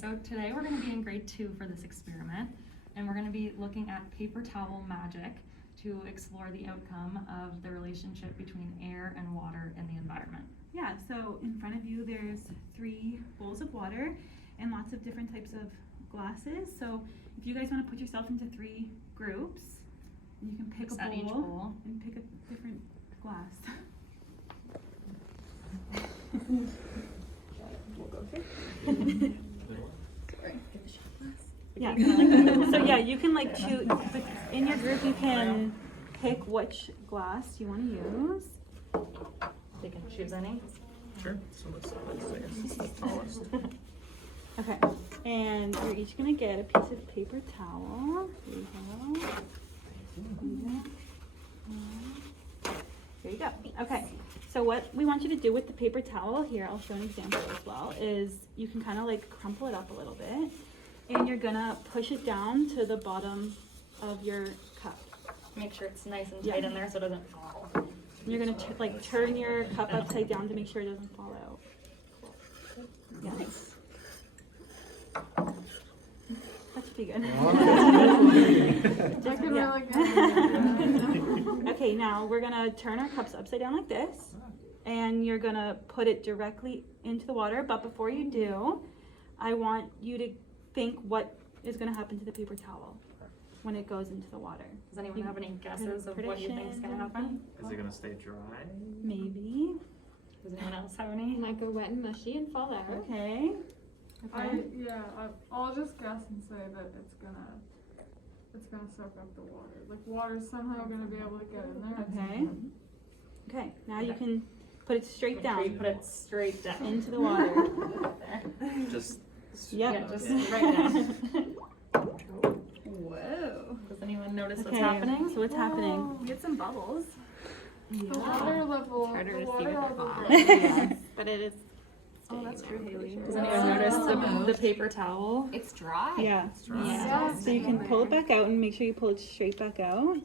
so today we're going to be in grade 2 for this experiment, and we're going to be looking at paper towel magic to explore the outcome of the relationship between air and water in the environment. Yeah, so in front of you there's 3 bowls of water and lots of different types of glasses. So if you guys want to put yourself into 3 groups, you can pick a bowl and pick a different glass. Yeah. So yeah, you can like choose in your group. You can pick which glass you want to use. You can choose any. Sure. So let's say it's the tallest. Okay. And you're each gonna get a piece of paper towel. Here you go. There you go. Okay. So what we want you to do with the paper towel here, I'll show an example as well, is you can kind of like crumple it up a little bit, and you're gonna push it down to the bottom of your cup. Make sure it's nice and tight in there so it doesn't fall. You're gonna like turn your cup upside down to make sure it doesn't fall out. Yeah. Nice. That should be good. Okay, now we're gonna turn our cups upside down like this, and you're gonna put it directly into the water. But before you do, I want you to think what is gonna happen to the paper towel when it goes into the water. Does anyone have any guesses of what you think is gonna happen? Is it gonna stay dry? Maybe. Does anyone else have any? It might go wet and mushy and fall out. Okay. I'll just guess and say that it's gonna soak up the water. Like water's somehow gonna be able to get in there. Okay. Okay. Now you can put it straight down. Put it straight down into the water. Just. Yeah, just right down. Whoa. Does anyone notice what's happening? So what's happening? You get some bubbles. The water level. It's harder the to see water with the level phone. drops. But it is. Oh, that's true, Haley. Does Yeah. anyone notice the paper towel? It's dry. Yeah. It's dry. Yeah. So you can pull it back out and make sure you pull it straight back out.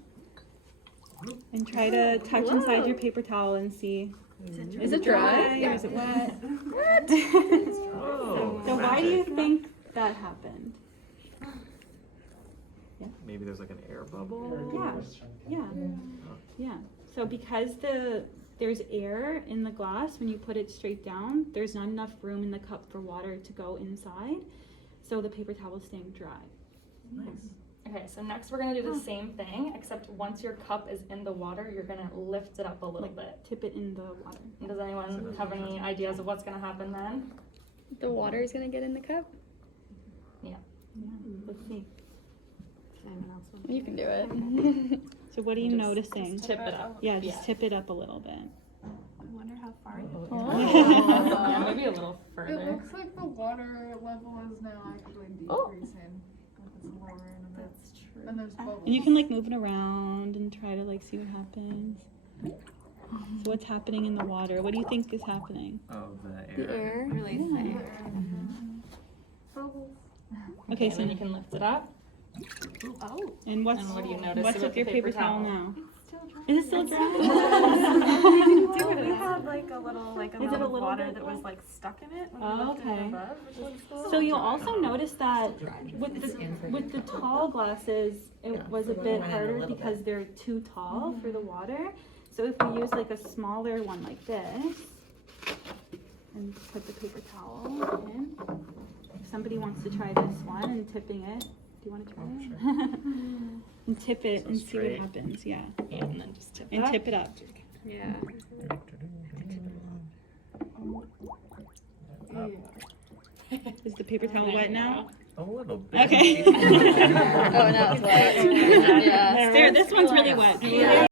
And try to touch inside your paper towel and see. Is it dry? Or is it wet? Oh, So why do you think that happened? Maybe there's like an air bubble. Yeah. So because there's air in the glass, when you put it straight down, there's not enough room in the cup for water to go inside. So the paper towel is staying dry. Nice. Okay, so next we're gonna do the same thing, except once your cup is in the water, you're gonna lift it up a little bit. Tip it in the water. And does anyone have any ideas of what's gonna happen then? The water is gonna get in the cup. Yeah. Let's see. You can do it. So what are you noticing? Tip it up. Yeah, just tip it up a little bit. I wonder how far Yeah, maybe a little It further. looks like the water level is now actually decreasing. Like it's lowering a bit. That's true. And there's bubbles. And you can like move it around and try to like see what happens. So what's happening in the water? What do you think is happening? Oh, the air. The air releasing. Bubbles. Okay, And so then you can lift it up. Oh. and what's And what do you notice what's with with the your paper paper towel towel? now? Is it still dry? We had like a little amount of water that was like stuck in it when we Oh, lifted it okay. above, which was cool. So you'll also notice that with the tall glasses, it was a bit harder because they're too tall for the water. So if we use like a smaller one like this and put the paper towel in, if somebody wants to try this one and tipping it, do you want to try it? And tip it and see what straight. happens. Yeah, And then just tip it and up. tip it up. Yeah. Is the paper towel wet now? A little bit. Okay. Oh, now it's wet. Yeah. There, this one's really wet.